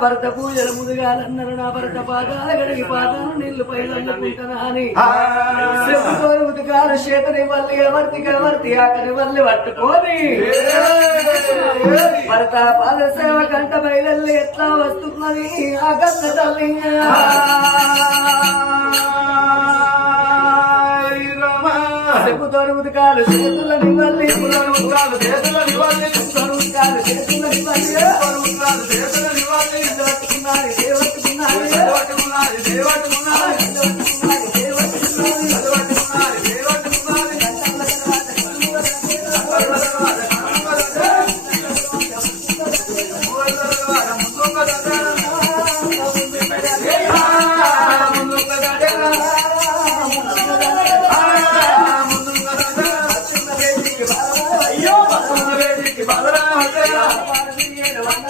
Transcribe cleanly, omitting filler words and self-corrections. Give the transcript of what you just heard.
భర్త పూజలు ముదుగాలన్నారు నా భర్త పాదాల గడికి పాదాలు నీళ్లు పైదనుకుంటున్నా అని ఉతకాలు చేతని వల్లి ఎవరిది ఆకని వల్లి పట్టుకొని భర్త పాద సేవ కంట బయలు ఎట్లా వస్తున్నది ఆ కన్న తల్లి ఉతకాలు చేతులని వల్లి చేతులని